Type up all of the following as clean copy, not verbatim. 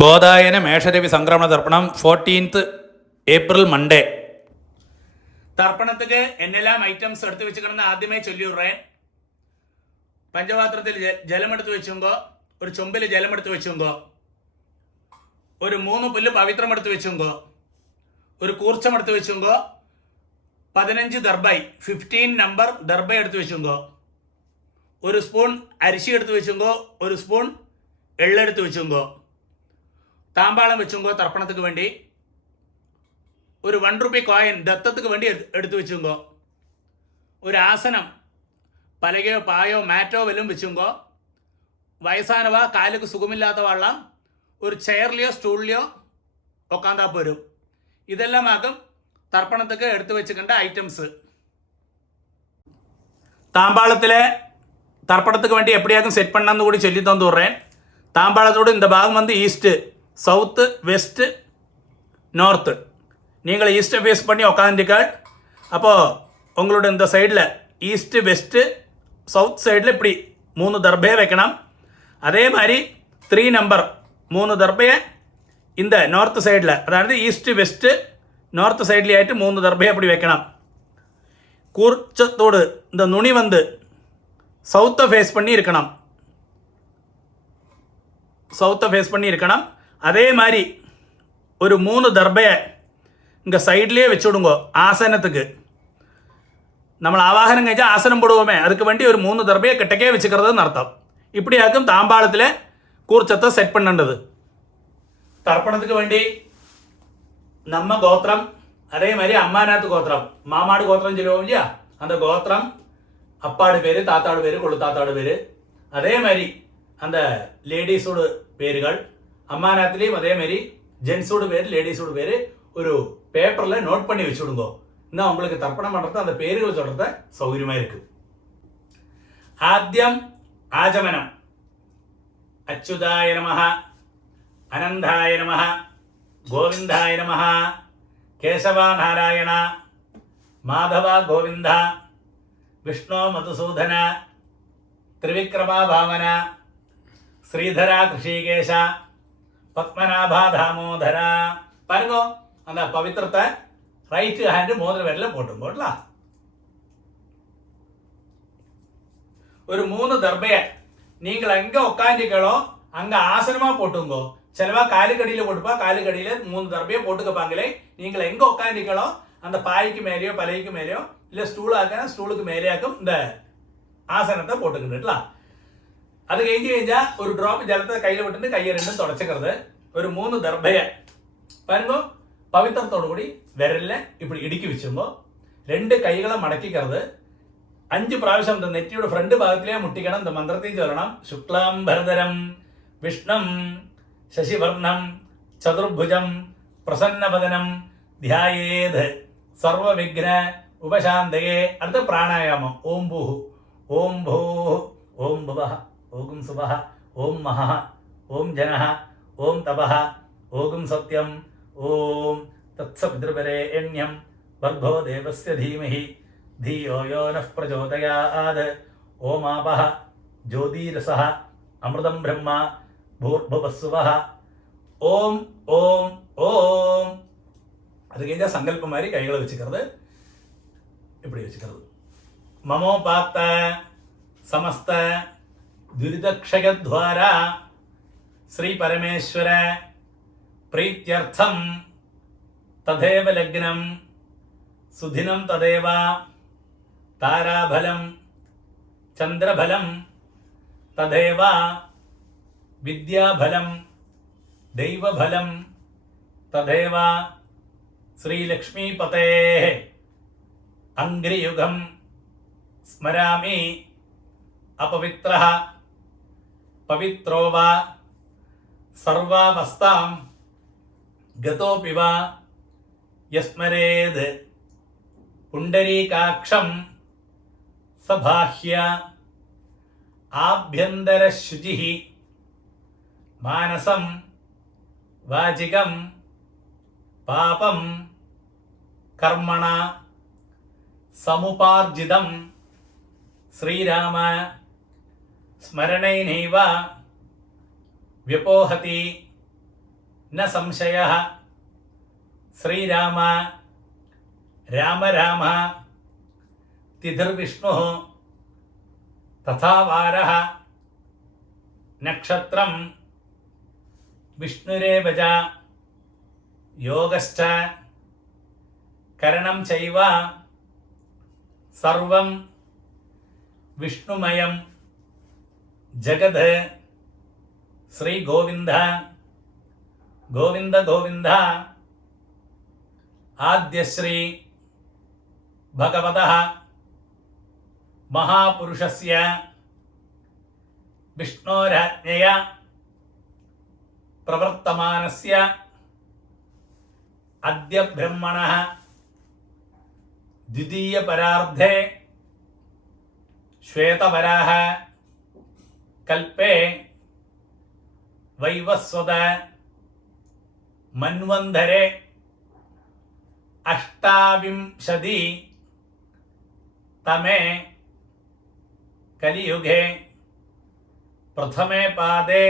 ബോധായന മേഷരവി സംക്രമണ തർപ്പണം 14th April Monday. തർപ്പണத்துக்கு എന്നെല്ലാം ഐറ്റംസ് എടുത്ത് വെച്ചിരിക്കണമെന്ന് ആദ്യമേ ചൊല്ലിവിടുറേ. പഞ്ചപാത്രത്തിൽ ജലമെടുത്ത് വെച്ചുങ്കോ, ഒരു ചൊമ്പിൽ ജലമെടുത്ത് വെച്ചുങ്കോ, ഒരു 3 പുല്ല് പവിത്രം എടുത്ത് വെച്ചുങ്കോ, ഒരു കൂർച്ചം എടുത്ത് വെച്ചുങ്കോ, 15 ദർബൈ 15 നമ്പർ ദർബൈ എടുത്ത് വെച്ചുങ്കോ, ഒരു സ്പൂൺ അരിശി എടുത്ത് വെച്ചുങ്കോ, ഒരു സ്പൂൺ എള്ളെടുത്ത് വെച്ചുങ്കോ, താമ്പാളം വെച്ചുങ്കോ, തർപ്പണத்துக்கு വേണ്ടി ഒരു 1 രൂപ കോയിൻ ദത്തத்துக்கு വേണ്ടി എടുത്തു വെച്ചുങ്കോ, ഒരു ആസനം പലകയോ പായോ മാറ്റോ വല്ലതും വെച്ചുങ്കോ, വയസ്സാനവ കാലുക്ക് സുഖമില്ലാത്ത വള്ളം ഒരു ചെയറിലെയോ സ്റ്റൂളിലെയോ ഉക്കാന്താ പോരും. ഇതെല്ലാം ആക്കും തർപ്പണத்துக்கு എടുത്തു വെച്ചിട്ടുണ്ട് ഐറ്റംസ്. தாம்பாளத்தில் தர்ப்பணத்துக்கு வேண்டி எப்படியாக்கும் செட் பண்ணான்னு கூட சொல்லி தந்து விட்றேன். தாம்பாளத்தோடு இந்த பாகம் வந்து ஈஸ்ட்டு, சவுத்து, வெஸ்ட்டு, நார்த்து. நீங்கள் ஈஸ்ட்டை ஃபேஸ் பண்ணி உக்காந்துக்காள். அப்போது உங்களோட இந்த சைடில் ஈஸ்ட்டு, வெஸ்ட்டு, சவுத் சைடில் இப்படி 3 தர்பையை வைக்கணும். அதே மாதிரி 3 நம்பர் 3 தர்பையை இந்த நார்த்து சைடில், அதாவது ஈஸ்ட்டு, வெஸ்ட்டு, நார்த்து சைட்லேயாയിട്ട് 3 தர்பையை அப்படி வைக்கணும். கூர்ச்சத்தோடு இந்த நுனி வந்து சவுத்தை ஃபேஸ் பண்ணி இருக்கணும், சவுத்தை ஃபேஸ் பண்ணி இருக்கணும். அதே மாதிரி ஒரு 3 தர்பையை இங்கே சைட்லேயே வச்சு விடுங்கோ. ஆசனத்துக்கு നമ്മൾ ആവാഹനം കഴിച്ചാൽ ആസനം പോടുവോമേ, அதுக்கு വേണ്ടി ഒരു 3 ദർബയെ കിട്ടക്കേ വെച്ചിக்கிறதுன்னு അർത്ഥം. இப்படியாக்கும் தாம்பாளத்தில் கூர்ச்சத்தை செட் பண்ணது. தர்ப்பணத்துக்கு வேண்டி நம்ம கோத்திரம், அதே மாதிரி அம்மாநாத்து கோத்திரம், மாமாடு கோத்திரம் சொல்லுவோம் இல்லையா, அந்த கோத்திரம், அப்பாடு பேர், தாத்தாடு பேர், கொள்ளுத்தாத்தாடு பேர், அதே மாதிரி அந்த லேடிஸோட பேர்கள், அம்மாநாத்துலேயும் அதே மாதிரி ஜென்ஸோட பேர், லேடிஸோட பேர் ஒரு பேப்பரில் நோட் பண்ணி வச்சுடுங்கோ. இன்னும் உங்களுக்கு தர்ப்பணம் பண்ணுறது அந்த பேர்கள் சொல்கிறத சௌகரியமாக இருக்குது. ஆத்தியம் ஆஜமனம். அச்சுதாய நமஹ, அனந்தாய நமஹ, கோவிந்தாய நமஹ, கேசவா நாராயண, மாதவா கோவிந்த, விஷ்ணு மதுசூதன, திரிவிக்ரமா பாவன, ஸ்ரீதரா கிருஷிகேஷ, பத்மநாபா தாமோதர. பாருங்கோ, அந்த பவித்திரத்தை ரைட்டு ஹேண்டு மோதிர விரலில் போட்டுங்கோட்டா. ஒரு 3 தர்பையை நீங்கள் எங்கே உட்காந்துக்களோ அங்கே ஆசனமாக போட்டுங்கோ. சிலவா காலுக்கடியில் போட்டுப்பா, காலுக்கடியில் 3 தர்பையை போட்டுக்கப்பாங்களே. நீங்கள் எங்கே உட்காந்துக்களோ அந்த பாய்க்கு மேலேயோ பலைக்கு மேலேயோ இல்லை ஸ்டூலாக்க ஸ்டூலுக்கு மேலேயாக்கும் இந்த ஆசனத்தை போட்டுக்கிட்டுலாம். அது കഴിഞ്ഞാൽ ஒரு ட்ராப் ஜலத்தை கையில் விட்டுட்டு கையை 2 தொடச்சிக்கிறது. ஒரு 3 தர்பையை பாருங்கோ, பவித்திரத்தோடு கூடி விரலில் இப்படி இடுக்கி வச்சுங்கோ. 2 கைகளை மடக்கிக்கிறது. 5 പ്രാവശ്യം இந்த നെറ്റിയുടെ ഫ്രണ്ട് ഭാഗത്തിലേ മുട്ടിക്കണം. இந்த മന്ത്രத்தையும் சொல்லണം. ശുക്ലാം ഭരതരം വിഷ്ണം ശശിവർണം ചതുർഭുജം പ്രസന്നവദനം ധ്യായേത് സർവവിഘ്ന ഉപശാന്തയേ. അടുത്ത പ്രാണായാമം. ഓം ഭൂഹ്, ഓം ഭൂഹ്, ഓം ഭുവഃ, ഓം സുവഃ, ഓം മഹഃ, ഓം ജനഃ, ഓം തപഃ, ഓം സത്യം, ഓം തത്സവിതൃവരേണ്യം ഭർഗോ ദേവസ്യ ധീമഹി ധിയോ യോ നഃ പ്രചോദയാത്. ഓം ആപഃ ജ്യോതിരസഃ അമൃതം ബ്രഹ്മ ഭൂർഭുവസ്സുവഃ. ഓം ഓം ഓം. அது കഴിഞ്ഞാൽ സങ്കല്പം மாதிரி கைகளை வச்சுக்கிறது. இப்படி வச்சுக்கிறது. மமோபாத்த സമസ്ത ദുരിതക്ഷയദ്വാര ശ്രീ പരമേശ്വര പ്രീത്യർത്ഥം തഥേവ ലഗ്നം സുദിനം തദേവ താരാഫലം ചന്ദ്രഫലം തഥേവ വിദ്യാഫലം ദൈവഫലം തഥേവ ശ്രീലക്ഷ്മീപതേ അംഘ്രിയുഗം സ്മരാമി അപവിത്രഃ പവിത്രോ വാ സർവാവസ്ഥാം ഗതോപി വാ യസ്മരേത് പുണ്ടരീകാക്ഷം സബാഹ്യ ആഭ്യന്തരശുചിഃ മാനസം വാചികം പാപം കർമ്മണ സമുപാർജിതം ശ്രീരാമ സ്മരണൈനൈവ വ്യപോഹതി न संशयः श्रीराम राम राम तिथिर्विष्णुः तथा वारः नक्षत्रं विष्णुरेव च योगश्च करणं चैव सर्वं विष्णुमयं जगद् श्री गोविंद गोविंद गोविंद आद्यश्री भगवतः महापुरुषस्य विष्णोराज्ञया प्रवर्तमानस्य अद्य ब्रह्मणः द्वितीयपरार्धे श्वेतवराह कल्पे वैवस्वत मन्वन्धरे अष्टाविंशति तमे कलियुगे प्रथमे पादे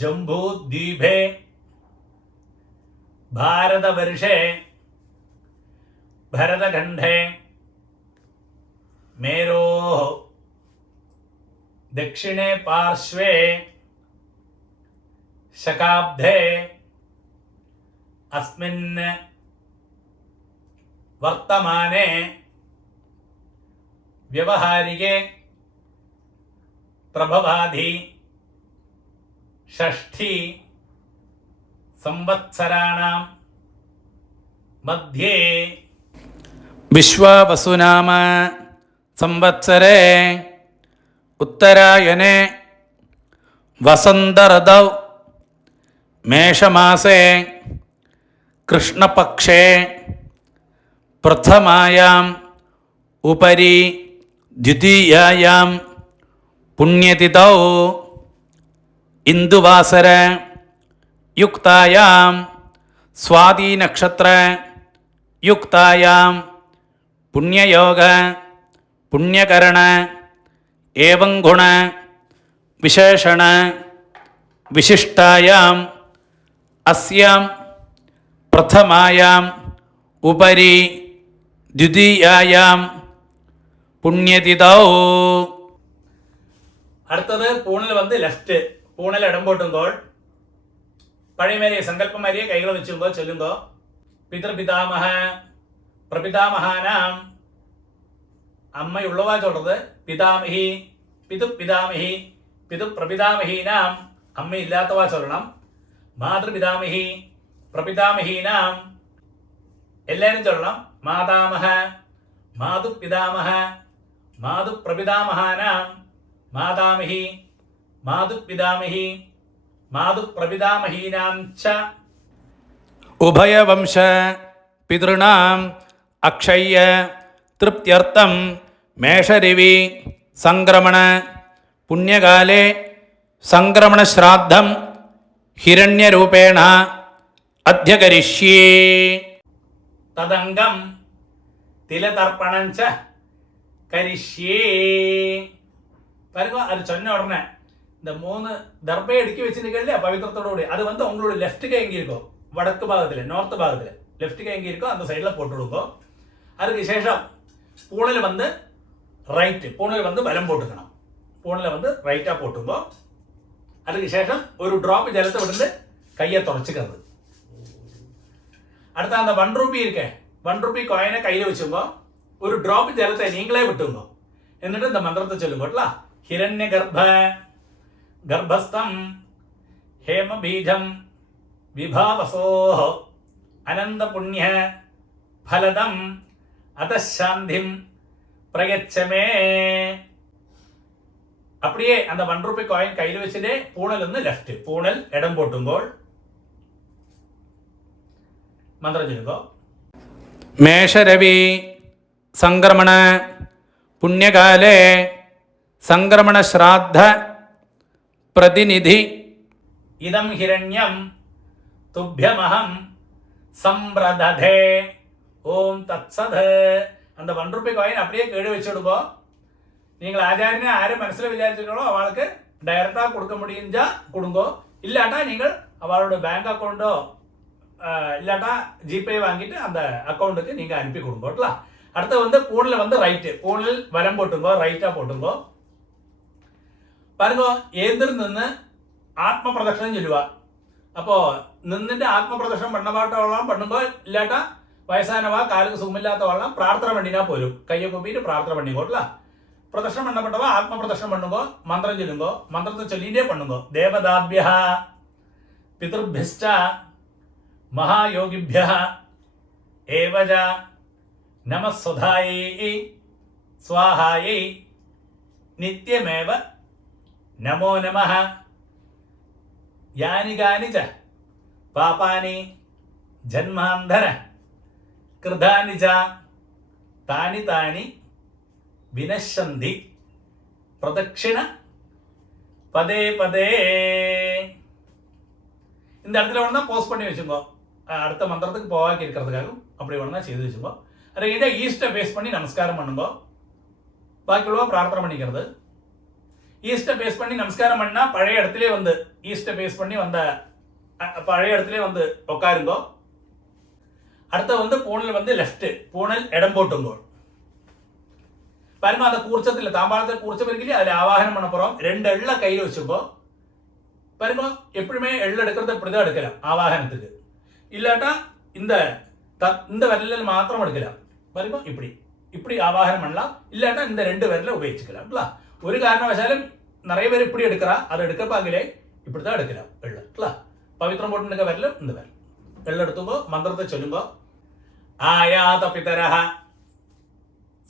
जम्बूद्वीपे भारतवर्षे भरतखण्डे मेरोः दक्षिणे पार्श्वे शकाब्दे अस्मिन् वर्तमाने व्यवहारिके प्रभवादि षष्ठी संवत्सराणां मध्ये विश्वावसुनाम संवत्सरे उत्तरायणे वसन्तऋतौ मेषमासे कृष्णपक्षे प्रथमायाम् उपरि द्वितीयायां पुण्यतिथौ इंदुवासर युक्तायां स्वातिनक्षत्र युक्तायां पुण्ययोग पुण्यकरण एवं गुण विशेषण विशिष्टायाम् अस्यां प्रथमायाम् उपरि द्वितीयायां पुण्यतिथौ അടുത്തത് പൂണിൽ വന്ന് ലെഫ്റ്റ് പൂണിൽ ഇടം പൊട്ടുമ്പോൾ പഴയമാരിയെ സങ്കല്പമാരിയെ കൈകൾ വെച്ചുമ്പോൾ ചൊല്ലുമ്പോൾ പിതൃപിതാമഹ പ്രപിതാമഹാനാം അമ്മയുള്ളവാ ചൊല്ലുന്നത് പിതാമഹി പിതുപിതാമഹി പിതുപ്രപിതാമഹീനാം അമ്മയില്ലാത്തവാ ചൊല്ലണം മാതൃപിതാമഹി പ്രപിതാമഹീനാം എല്ലാവരും ചൊല്ലണം മാതാമഹ മാതുപിതാമഹ മാതുപ്രപിതാമഹാനാം മാതാമഹി മാതുപിതാമഹി മാതുപ്രപിതാമഹീനാം ച ഉഭയവംശ പിതॄണാം അക്ഷയ്യ തൃപ്ത്യർത്ഥം മേഷരവി സംക്രമണ പുണ്യകാലേ സംക്രമണശ്രാദ്ധം ഹിരണ്യരൂപേണ അധ്യകരിഷ്യേ തദംഗം തിലതർപ്പണം ച കരിഷ്യേ. பாருங்க அது சொன்ன உடனே இந்த 3 தர்பை அடுக்கி வச்சிருக்கீங்களே பவித்திரத்தோடு அது வந்து உங்களோட லெஃப்ட் கை எங்கே இருக்கோ வடக்கு பாகத்தில் நார்த் பாகத்தில் லெஃப்ட் கை எங்கே இருக்கோ அந்த சைடில் போட்டு விடுங்கோ. அதுக்கு சேஷம் பூணில் வந்து ரைட்டு பூணில் வந்து வலம் போட்டுக்கணும். பூணில் வந்து ரைட்டாக போட்டுங்கோ. அதுக்கு சேஷம் ஒரு ட்ராப் ஜலத்தை விட்டு கையை துடைச்சிக்கிறது. அடுத்த அந்த 1 ரூபி இருக்கே 1 ரூபி காயினை கையில் வச்சுங்கோ. ஒரு ட்ராப் ஜலத்தை நீங்களே விட்டுங்கோ. എന്നിട്ട് இந்த മന്ത്രത്തെ ചൊല്ലുമ്പോട്ടല്ല ഹിരണ്യഗർഭ ഗർഭസ്ഥം ഹേമബീജം വിഭാവസോ അനന്തപുണ്യ ഫലദം അതശാന്തിം പ്രയച്ഛമേ. அப்படியே அந்த 1 ரூபி காயின் கையில் வச்சுட்டு பூணல் வந்து லெஃப்ட் பூணல் இடம் போட்டுங்கோள். മന്ത്രം ചൊല്ലുകോ. മേഷരവി സംക്രമണ പുണ്യകാലേ സംക്രമണശ്രാദ്ധ പ്രതിനിധി ഇദം ഹിരണ്യം തുഭ്യമഹം സംപ്രദധേ ഓം തത്സത്. அந்த 1 ரூபி காயின் அப்படியே கீழே வச்சுடுங்கோ. நீங்கள் ஆச்சாரியனை யாரும் மனசில் விசாரிச்சுக்கோ அவளுக்கு டைரக்டாக கொடுக்க முடிஞ்சா கொடுங்கோ. இல்லாட்டா நீங்கள் அவளோட பேங்க் அக்கௌண்ட்டோ இல்லாட்டா ஜிபே வாங்கிட்டு அந்த அக்கௌண்ட்டுக்கு நீங்கள் அனுப்பி கொடுங்கோட்டா. அடுத்து வந்து பூனில் வந்து ரைட்டு, பூனில் வலம் போட்டுங்கோ, ரைட்டாக போட்டுங்கோ. பாருங்கோ, ഏതിർന്ന് ആത്മപ്രദക്ഷിണം ചൊല്ലുക. അപ്പോൾ നിന്നിട്ട് ആത്മപ്രദക്ഷിണം പണ്ണപാട്ടോളം പണ്ണുമ്പോ ഇല്ലാട്ട വയസ്സാനവാ കാലുക്ക് സുഖമില്ലാത്തവണ്ണം പ്രാർത്ഥന പണ്ണിനാ പോരും. കയ്യെ കൂപ്പിയിട്ട് പ്രാർത്ഥന പണ്ണിക്കോട്ടില്ല. പ്രദക്ഷിണം പണ്ണപ്പെട്ടവ ആത്മപ്രദക്ഷിണം പണ്ണുമ്പോ മന്ത്രം ചൊല്ലുമ്പോ മന്ത്രത്തെ ചൊല്ലിയിട്ടേ പണ്ണുമ്പോ ദേവതാഭ്യ പിതൃഭ്യശ്ച മഹായോഗിഭ്യ ഏവച നമസ്വധായൈ സ്വാഹായൈ നിത്യമേവ നമോ നമഃ. യാനി കാനി ച പാപാനി ജന്മാന്തര കൃതാനി ച താനി താനി വിനശ്യന്തി പ്രദക്ഷിണ പദേ പദേ. இந்த இடத்துல வேணும்னா போஸ்ட் பண்ணி வச்சுக்கோ, அடுத்த மந்திரத்துக்கு போவாக்கி இருக்கிறதுக்காகவும் அப்படி வேணும்னா செய்து வச்சுக்கோ. அதை இதை ஈஸ்ட்டை பேஸ் பண்ணி நமஸ்காரம் பண்ணுங்கோ. பாக்கியுள்ளவா பிரார்த்தனை பண்ணிக்கிறது. ஈஸ்ட்டை பேஸ் பண்ணி நமஸ்காரம் பண்ணால் பழைய இடத்துலேயே வந்து ஈஸ்ட்டை பேஸ் பண்ணி வந்த பழைய இடத்துலேயே வந்து உட்காருங்கோ. அடுத்த வந்து பூனல் வந்து லெஃப்ட், பூனல் இடம் போட்டுங்கோ. பாருங்க, அந்த கூர்ச்சத்தில் தாம்பாளத்தில் கூர்ச்சம் இருக்குல்லையே, அதில் ஆவாகனம் பண்ண போகிறோம். 2 எள்ள கையில் வச்சுக்கோ. பாருங்க, எப்பவுமே எள்ள எடுக்கிறது இப்படி தான் எடுக்கலாம் ஆவாகனத்துக்கு. இல்லாட்டா இந்த இந்த விரலில் மாத்திரம் எடுக்கலாம். பாருங்க, இப்படி இப்படி ஆவாகனம் பண்ணலாம். இல்லாட்டா இந்த 2 விரலில் உபயோகிச்சுக்கலாம். ஒரு காரணவசாலும் நிறைய பேர் இப்படி எடுக்கிறா, அதை எடுக்கப்பாங்களே இப்படி தான் எடுக்கலாம் எள்ள. பவித்திரம் போட்டு விரலும் இந்த விரல் எள்ள எடுத்துங்கோ. மந்திரத்தை சொல்லுங்கோ. ஆயாத பிதரஹ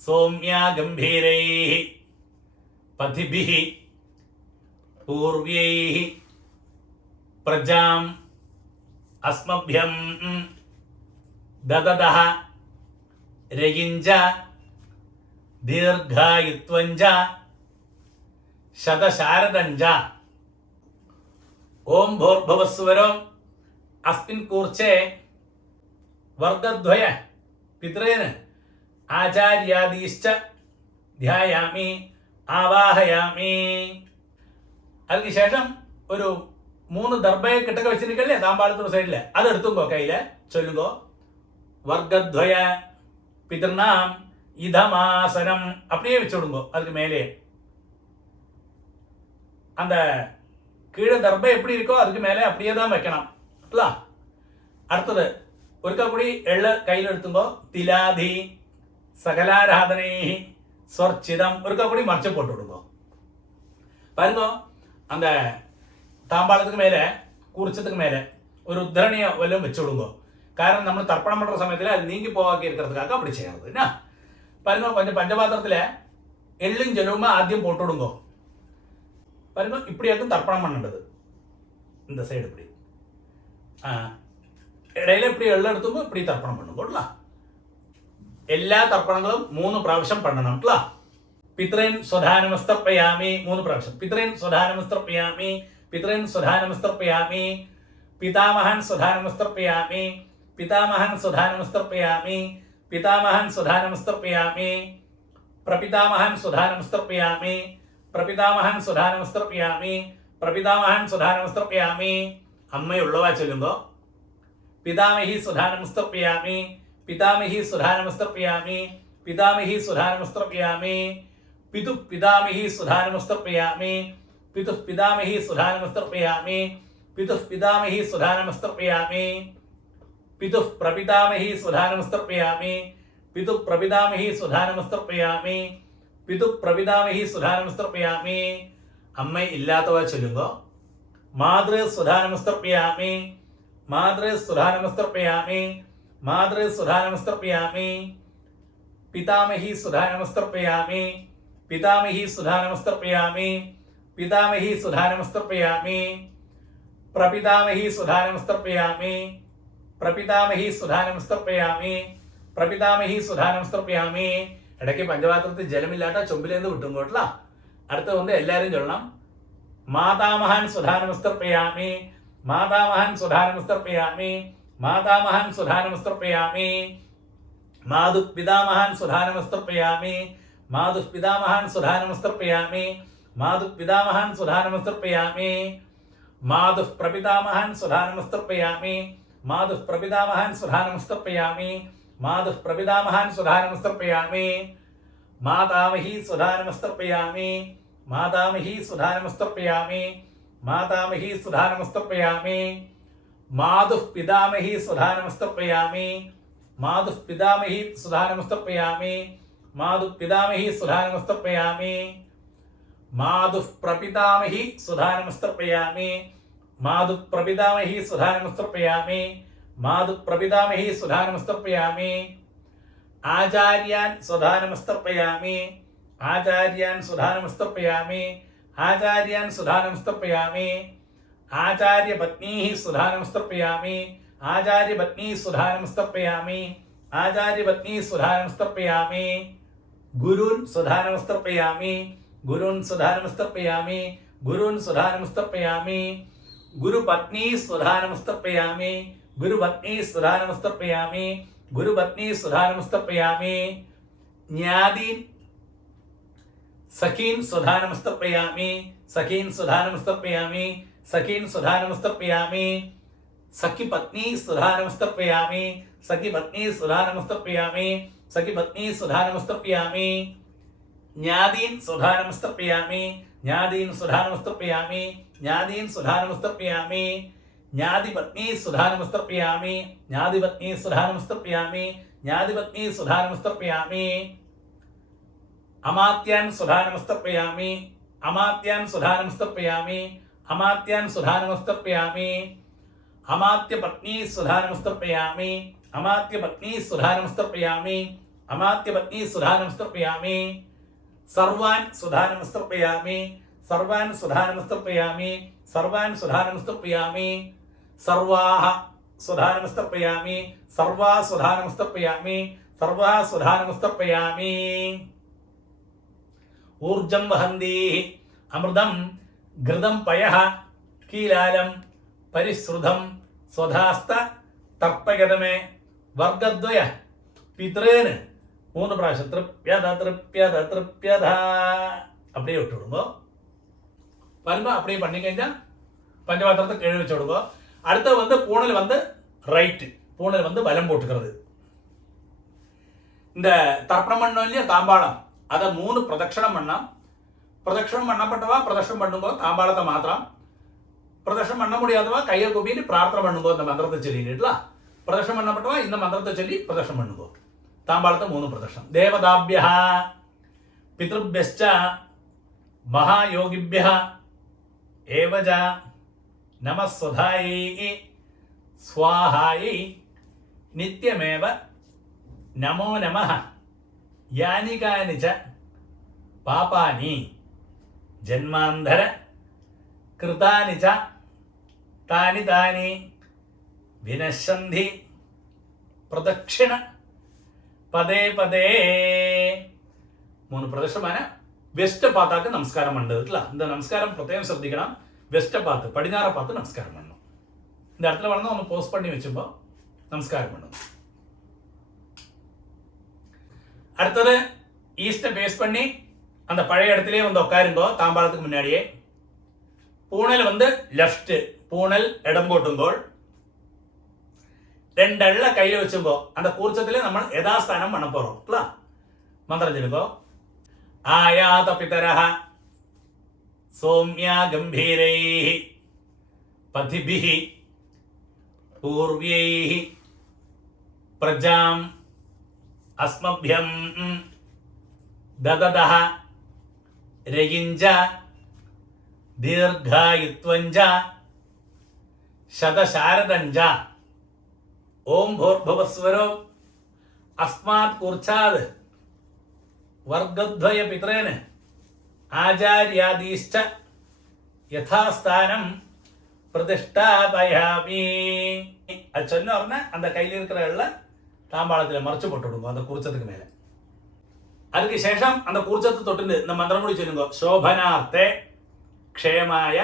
சௌம்யா கம்பீரைः பதிபிः பூர்வைः பிரஜாம் அஸ்மभ्यं दददः रयिञ्च दीर्घायुत्वञ्च शतशारदञ्च. ओम भूर्भुवस्सुवरो अस्मिन् कूर्चे वर्गद्वय पितॄन् ആചാര്യാദീശ്ച ധ്യായാമി ആവാഹയാമി. അതിനുശേഷം ഒരു 3 ദർഭയെ കിട്ടൊക്കെ വെച്ചിരിക്കല്ലേ താമ്പാളത്തിന് സൈഡില്, അത് എടുത്തുങ്കോ കയ്യില്. ചൊല്ലുങ്കോ വർഗദ്വയ പിതൃണാം ഇതമാസനം அப்படியே வச்சுடுங்கோ. அதுக்கு மேலே அந்த கீழே தர்பை எப்படி இருக்கோ அதுக்கு மேலே அப்படியே தான் வைக்கணும். அடுத்தது ஒருக்கா கூடி எள்ள கையில் எடுத்துங்கோ. திலாதி சகலாராதனை சொர்ச்சிதம் ஒருக்கா கூடி மறைச்சு போட்டு விடுங்க. பாருங்க, அந்த தாம்பாளத்துக்கு மேலே குறிச்சத்துக்கு மேலே ஒரு உத்தரணியை வல்லும் வச்சு விடுங்க. காரணம் நம்ம தர்ப்பணம் பண்ணுற சமயத்தில் அது நீங்கி போவாக்கி இருக்கிறதுக்காக அப்படி செய்யறது என்ன. பாருங்க, கொஞ்சம் பஞ்சபாத்திரத்தில் எள்ளும் ஜலவுமா ஆദ്യം போட்டு விடுங்க. பாருங்க, இப்படியாக்கும் தர்ப்பணம் பண்ணது இந்த சைடு இப்படி ഇടയിൽ இப்படி എള്ള എടുത്തുമ്പോൾ இப்படி തർപ്പണം பண்ணுங்க. എല്ലാ തർപ്പണങ്ങളും 3 പ്രാവശ്യം പണ്ണണം. പിതൃൻ സ്വധാനമസ്തർപ്പയാമി 3 പ്രാവശ്യം. പിതൃൻ സ്വധാനമസ്തർപ്പയാമി, പിതൃൻ സ്വധാനമസ്തർപ്പയാമി, പിതാമഹൻ സ്വധാനമസ്തർപ്പയാമി, പിതാമഹൻ സ്വധാനമസ്തർപ്പയാമി, പിതാമഹൻ സ്വധാനമസ്തർപ്പയാമി, പ്രപിതാമഹൻ സ്വധാനമസ്തർപ്പയാമി, പ്രപിതാമഹൻ സ്വധാനമസ്തർപ്പയാമി, പ്രപിതാമഹൻ സ്വധാനമസ്തർപ്പയാമി. അമ്മയുള്ളവാ ചൊല്ലുമ്പോൾ പിതാമഹി സ്വധാനമസ്തർപ്പയാമി, പിതാമഹി സ്വധാനമസ്തർപ്പയാമി, പിതാമഹി സ്വധാനമസ്തർപ്പയാമി, പിതുഃ പിതാമഹി സ്വധാനമസ്തർപ്പയാമി, പിതുഃ പിതാമഹി സ്വധാനമസ്തർപ്പയാമി, പിതുഃ പിതാമഹി സ്വധാനമസ്തർപ്പയാമി, പിതുഃ പ്രപിതാമഹി സ്വധാനമസ്തർപ്പയാമി, പിതുഃ പ്രപിതാമഹി സ്വധാനമസ്തർപ്പയാമി, പിതുഃ പ്രപിതാമഹി സ്വധാനമസ്തർപ്പയാമി. അമ്മ ഇല്ലാത്തവ ചൊല്ലുമ്പോൾ മാതൃ സ്വധാനമസ്തർപ്പയാമി, മാതൃ സ്വധാനമസ്തർപ്പയാമി, മാതൃ സ്വധാനമസ്തർപ്പയാമി, പിതാമഹി സ്വധാനമസ്തർപ്പയാമി, പിതാമഹി സ്വധാനമസ്തർപ്പയാമി, പിതാമഹി സ്വധാനമസ്തർപ്പയാമി, പ്രപിതാമഹി സ്വധാനമസ്തർപ്പയാമി, പ്രപിതാമഹി സ്വധാനമസ്തർപ്പയാമി, പ്രപിതാമഹി സ്വധാനമസ്തർപ്പയാമി. ഇടയ്ക്ക് പഞ്ചപാത്രത്തിൽ ജലമില്ലാത്ത ചൊമ്പിലേന്ന് വിട്ടുമ്പോട്ടില്ല. അടുത്ത വന്ന് എല്ലാവരും ചൊല്ലണം. മാതാമഹൻ സ്വധാനമസ്തർപ്പയാമി, മാതാമഹൻ സ്വധാനമസ്തർപ്പയാമി, മാതാമഹൻ സ്വധാനമസ്തർപ്പയാമി, മാതുഃ പിതാമഹൻ സ്വധാനമസ്തർപ്പയാമി, മാതുഃ പിതാമഹൻ സ്വധാനമസ്തർപ്പയാമി, മാതുഃ പിതാമഹൻ സ്വധാനമസ്തർപ്പയാമി, मातुः प्रपितामहान् सुधानमस्तर्पयामि मातुः प्रपितामहान् सुधानमस्तर्पयामि मातुः प्रपितामहान् सुधानमस्तर्पयामि मातामही सुधानमस्तर्पयामि मातामही सुधानमस्तर्पयामि मातामही सुधानमस्तर्पयामि मातुः पितामही सुधानमस्तर्पयामि मातुः पितामही सुधानमस्तर्पयामि मातुः पितामही सुधानमस्तर्पयामि मातुः प्रपितामही सुधानमस्तर्पयामि मातुः प्रपितामही सुधानमस्तर्पयामि मातुः प्रपितामही सुधानमस्तर्पयामि आचार्यान् सुधानमस्तर्पयामि आचार्यान् सुधानमस्तर्पयामि आचार्यान् सुधानमस्तर्पयामि आचार्यपत्नीः सुधानमस्तर्पयामि आचार्यपत्नीः सुधानमस्तर्पयामि आचार्यपत्नीः सुधानमस्तर्पयामि गुरून् सुधानमस्तर्पयामि गुरून् सुधानमस्तर्पयामि गुरून् सुधानमस्तर्पयामि गुरुपत्नीः सुधानमस्तर्पयामि गुरुपत्नीः सुधानमस्तर्पयामि गुरुपत्नीः सुधानमस्तर्पयामि ज्ञातीन् सखीन् सुधानमस्तर्पयामि सखीन् सुधानमस्तर्पयामि सखीन् सुधानमस्तर्पयामि सखीपत्नी सुधानमस्तर्पयामि सखीपत्नी सुधानमस्तर्पयामि सखीपत्नी सुधानमस्तर्पयामि ज्ञातीन् सुधानमस्तर्पयामि ज्ञातीन् सुधानमस्तर्पयामि ज्ञातीन् सुधानमस्तर्पयामि ज्ञातिपत्नी सुधानमस्तर्पयामि ज्ञातिपत्नी सुधानमस्तर्पयामि ज्ञातिपत्नी सुधानमस्तर्पयामि अमात्यान् सुधानमस्तर्पयामि अमात्यान् सुधानमस्तर्पयामि अमात्यान् सुधानमस्तर्पयामि अमात्यपत्नी सुधानमस्तर्पयामि अमात्यपत्नी सुधानमस्तर्पयामि अमात्यपत्नी सुधानमस्तर्पयामि सर्वान् सुधानमस्तर्पयामि सर्वान् सुधानमस्तर्पयामि सर्वान् सुधानमस्तर्पयामि सर्वाः सुधानमस्तर्पयामि सर्वाः सुधानमस्तर्पयामि सर्वाः सुधानमस्तर्पयामि ऊर्जं वहन्तीः अमृतं घृतं पयः कीलालं परिश्रुतं स्वधास्त तर्पयतमे वर्गद्वय पितृन् 3 പ്രാവശ്യം തൃപ്യത തൃപ്യത തൃപ്യത அப்படியே விட்டு விடுங்க பாருங்க. அப்படியே பண்ணி കഴിഞ്ഞാൽ பஞ்சபாத்திரத்தை கீழே வச்சு விடுங்க. அடுத்து வந்து பூணில் வந்து ரைட்டு பூணில் வந்து வலம் போட்டுக்கிறது. இந்த தர்ப்பணம் பண்ணோம் இல்லையா தாம்பாளம் அதை 3 பிரதட்சணம் பண்ணால் பிரதட்சணம் பண்ணப்பட்டவா பிரதட்சணம் பண்ணும்போது தாம்பாளத்தை மாத்திரம் பிரதட்சணம் பண்ண முடியாதவா கையை கூப்பிட்டு பிரார்த்தனை பண்ணும்போது இந்த மந்திரத்தை சொல்லிட்டுல பிரதட்சணம் பண்ணப்பட்டவா இந்த மந்திரத்தை சொல்லி பிரதட்சணம் பண்ணும்போது താമ്പാളത്തെ 3 പ്രദക്ഷിണം. ദേവതാഭ്യഃ പിതൃഭ്യശ്ച മഹായോഗിഭ്യഃ ഏവച നമഃ സ്വധായൈ സ്വാഹായൈ നിത്യമേവ നമോ നമഃ യാനി കാനി ച പാപാനി ജന്മാന്തര കൃതാനി ച താനി താനി വിനശ്യന്തി പ്രദക്ഷിണ പതേ പതേ 3 പ്രദക്ഷിണമാണ്. വെസ്റ്റ് പാത്താക്ക് നമസ്കാരം പണ്ടതില്ല. இந்த நமஸ்காரம் പ്രത്യേകം ശ്രദ്ധിക്കണം. വെസ്റ്റ് പാത്ത് പടിഞ്ഞാറ പാത്ത് നമസ്കാരം பண்ணணும். இந்த இடத்துல வந்து நம்ம போஸ்ட் பண்ணி வச்சுப்போ நமஸ்காரம் பண்ணணும். அடுத்தது ஈஸ்ட பேஸ் பண்ணி அந்த பழைய இடத்துலயே வந்து உட்காருங்கோ. தாம்பாளத்துக்கு முன்னாடியே பூணல் வந்து லெஃப்ட் பூணல் இடம் போட்டுங்கோள். 2 എള്ള കയ്യിൽ വെച്ചുമ്പോ அந்த കൂർച്ചത്തിൽ നമ്മൾ യഥാസ്ഥാനം பண்ண പോறோம். മന്ത്രം ചൊല്ലുമ്പോ ആയാത പിതരഃ സൗമ്യ ഗംഭീരൈഃ പതിഭിഃ പൂർവ്യൈഃ പ്രജാം അസ്മഭ്യം ദദദഃ രയിഞ്ച ദീർഘായുത്വഞ്ച ശതശാരദഞ്ച ഓം ഭൂർഭുവസ്വരോ അസ്മാത് കൂർച്ചാത് വർഗദ്വയ പിതൃന് ആചാര്യാദീശ്ച യഥാസ്ഥാനം പ്രതിഷ്ഠാപയാമി. அது சொன்ன உடனே அந்த கையில் இருக்கிற எள்ள தாம்பாளத்தில் மறைச்சு போட்டு விடுங்க அந்த கூர்ச்சத்துக்கு மேலே. அதுக்கு சேஷம் அந்த கூர்ச்சத்தை தொட்டு இந்த மந்திரம் கூடி சொல்லுங்க. சோபனார்த்தே ക്ഷേമായ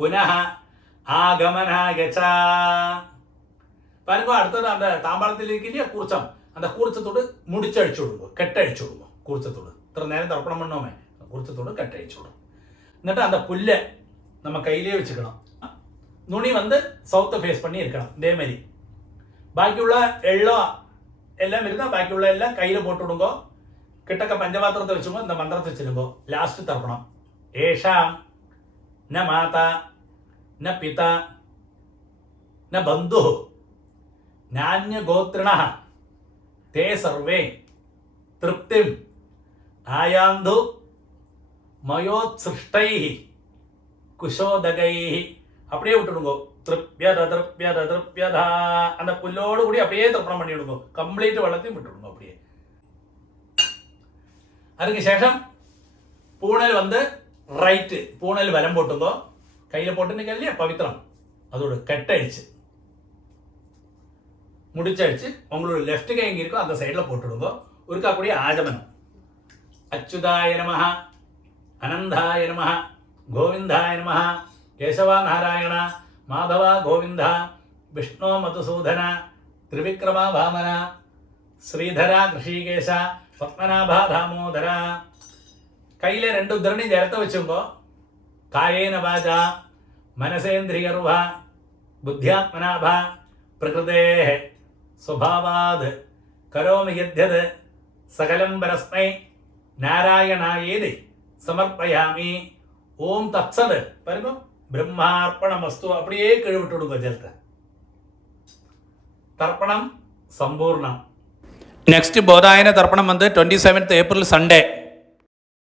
പുനഃ ആഗമനായ ച. பாருங்க அடுத்தது அந்த தாம்பாளத்தில் இருக்கின்ற கூர்ச்சம் அந்த கூர்ச்சத்தோடு முடிச்சழிச்சு விடுவோம் கெட்டழிச்சு விடுவோம். கூர்ச்சத்தோடு இത്ര നേരം തർപ്പണം பண்ணோமே கூர்ச்சத்தோடு கெட்டழிச்சு விடும். എന്നിട്ട് அந்த പുല്ല് நம்ம கையிலே வச்சுக்கணும். நுனி வந்து சவுத்தை ஃபேஸ் பண்ணி இருக்கணும். இதே மாதிரி பாக்கியுள்ள எள்ளம் எல்லாம் இருந்தால் பாக்கியுள்ள எல்லாம் கையில் போட்டு விடுங்கோ. கிட்டக்க பஞ்சபாத்திரத்தை வச்சுக்கோ. இந்த மந்திரத்தை வச்சுருங்கோ. லாஸ்ட் தர்ப்பணம். ஏஷாம் ந மாதா ந பிதா ந பந்து நானிய கோத்ரிண தே சர்வே திருப்திம் ஆயாந்து மயோத்சிருஷ்டை குஷோதகை. அப்படியே விட்டுடுங்கோ. திருப்யத திருப்யத திருப்யதா. அந்த புல்லோடு கூடி அப்படியே தர்ப்பணம் பண்ணி விடுங்கோ. கம்ப்ளீட் வெள்ளத்தையும் விட்டுடுங்க அப்படியே. அதுக்கு சேஷம் பூணல் வந்து ரைட்டு பூணல் வலம் போட்டுங்கோ. கையில் போட்டுன்னு இல்லையா பவித்திரம் அதோட கட்டடிச்சு முடிச்சடிச்சு உங்களோட லெஃப்ட் கை எங்கே இருக்கோ அந்த சைடில் போட்டுடுங்க. இருக்கக்கூடிய ஆஜமனம். அச்சுதாய நமஹ அனந்தாய நமஹ கோவிந்தாய நமஹ கேசவா நாராயண மாதவ கோவிந்த விஷ்ணு மதுசூதன திரிவிக்ரமா வாமன ஸ்ரீதர கிருஷிகேச பத்மநாபா தாமோதர. கையில் 2 உத்தரணி ஜலத்தை வச்சுங்கோ. காயேன வாஜா மனசேந்திரியர்வா புத்தியாத்மனாபா பிரகிருதே சுபாவாத் கரோமி யத்யத் சகலம் பரஸ்மை நாராயணாயேதி சமர்ப்பயாமி. ஓம் தத்சத். பாருங்க பிரம்மார்ப்பணமஸ்து. அப்படியே கழுவிட்டு விடுங்க ஜலத்தை. தர்ப்பணம் சம்பூர்ணம். நெக்ஸ்ட் போதாயன தர்ப்பணம் வந்து 27th April சண்டே.